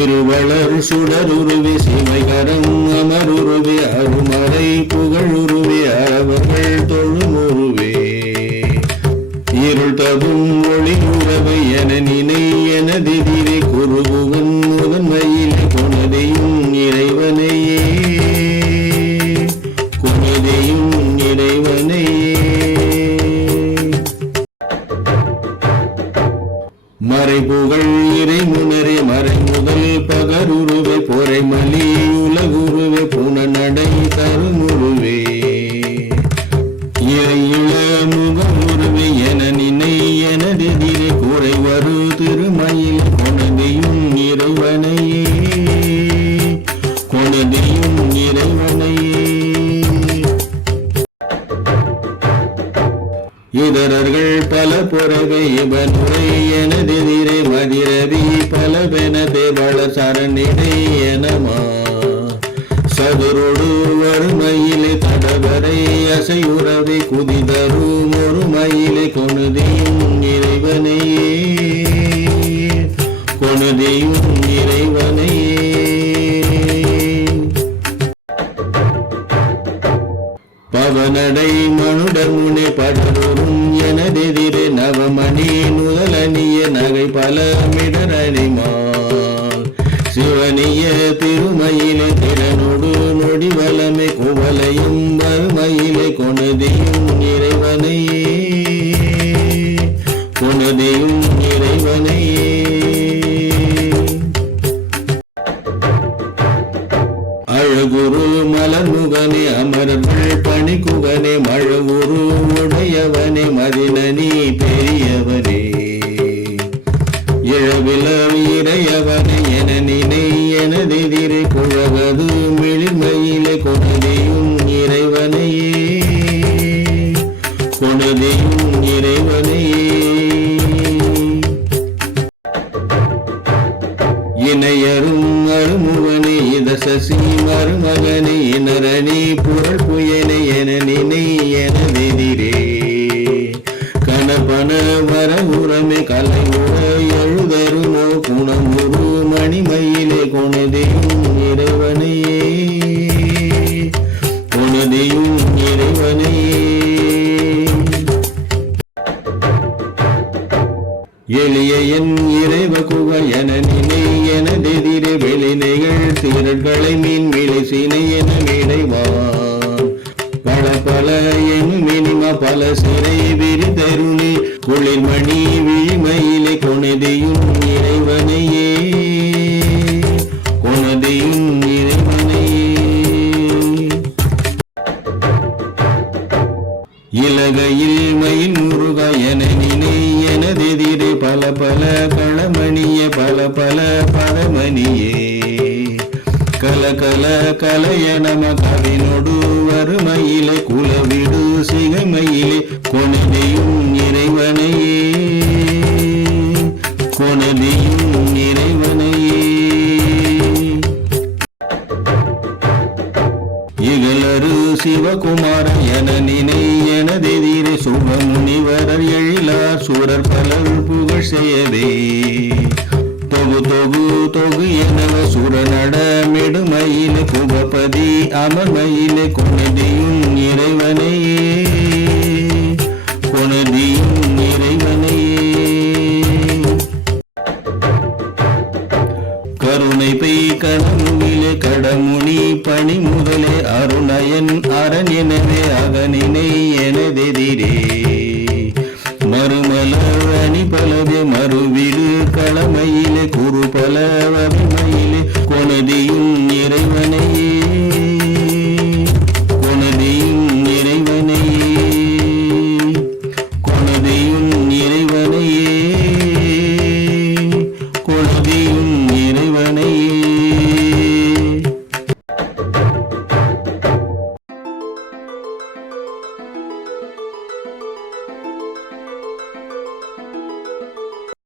திருவளர் சுடருருவி சிவைகரம் அமருருவி அருமறை புகழுருவி அறவர்கள் தொழுமுருவே இருள் தகும் ஒளி உறவை என நினை எனதிதிரை குருகுவன் முதன்மையிலே கொனதையும் இறைவனையே கொனதையும் இறைவனையே மறைபுகழ் இறைமுனரே மறைமுதல் பகருருவே பொறைமலி உலகுருவே புனநடை தருமுருவே இறையிள முகமுருவே என நினை எனதெதிரே குறைவரு திருமயில் கொனதையும் இறைவனையே கொனதையும் இறைவனையே இதரர்கள் பல பொறவை இவனுரை எனதெதிரே மதிரவி பலவென பேவள சரணிடை எனமா சதுரோடு வறுமையிலே தடவரை அசையுறவை குதிதரும் ஒரு மயிலை கொனதையும் இறைவனையே கொனதையும் இறைவனையே பவனடை மனுடர் முனே படரும் எனதெதிரே நவமணி நுதலணிய நகை பல மிடரணிமால் சிவனிய திருமயிலை திறனொடு நொடி வலமை குவலையும் வறுமயிலை கொனதையும் இறைவனையே கொனதையும் இறைவனையே அழகுரு மலர்முகனே அமரர்கள் பணிக்குகனே மழவுரு உடையவனே மதினனி பெரியவனே இழவில இறையவனே என நினை எனதெதிரே குழவது மிளிர்மயிலே கொனதையும் இறைவனையே கொனதையும் இறைவனையே இணையரும் அருமுகனே இத சசி மருமகனே இனரணி புரள் புயனை என நினை எனதெதிரே கணபன வர உரமே கலை உர எழுதருமோ குணமுரு மணிமயிலே கொனதையும் இறைவனையே கொனதையும் இறைவனையே எளிய என் இறைவ குக என நினை எனதெதிரே வெளினைகள் திரட்களை மீன் விளைசினை என விளைவான் பல பல எனும் மினிமா பல சிறை விரிதருளி குளிர்மணி விழிமயிலை கொனதையும் இறைவனையே கொனதையும் இறைவனையே இலகையில் மயில் முருக என நினை எனதெதிரே பல பல களமணிய பல பல பதமணியே கல கல கலைய நம கவினொடு வறுமயிலே குலவிடு சிகைமயிலே கொனதையும் இறைவனையே கொனதையும் இறைவனையே இகலரு சிவகுமார என நினை எனதெதிரே சுபமுனிவரர் எழிலார் சூரர் பலர் புகழ் செய்யவே தொகு தொகு தொகு எனவ சுரநட மெடுமயிலே குபபதி அமர்மயிலே கொனதையும் இறைவனையே கொனதையும் இறைவனையே கருணை பெய் கணமுகிலே கடமுனி பணி முதலே அருணயன் அரண் எனவே அகனினை எனதெதிரே மறுமலர் அணி பலவே மறுவிடு களமயிலே குறு பல வபிமயிலே கொனதையும் இறைவ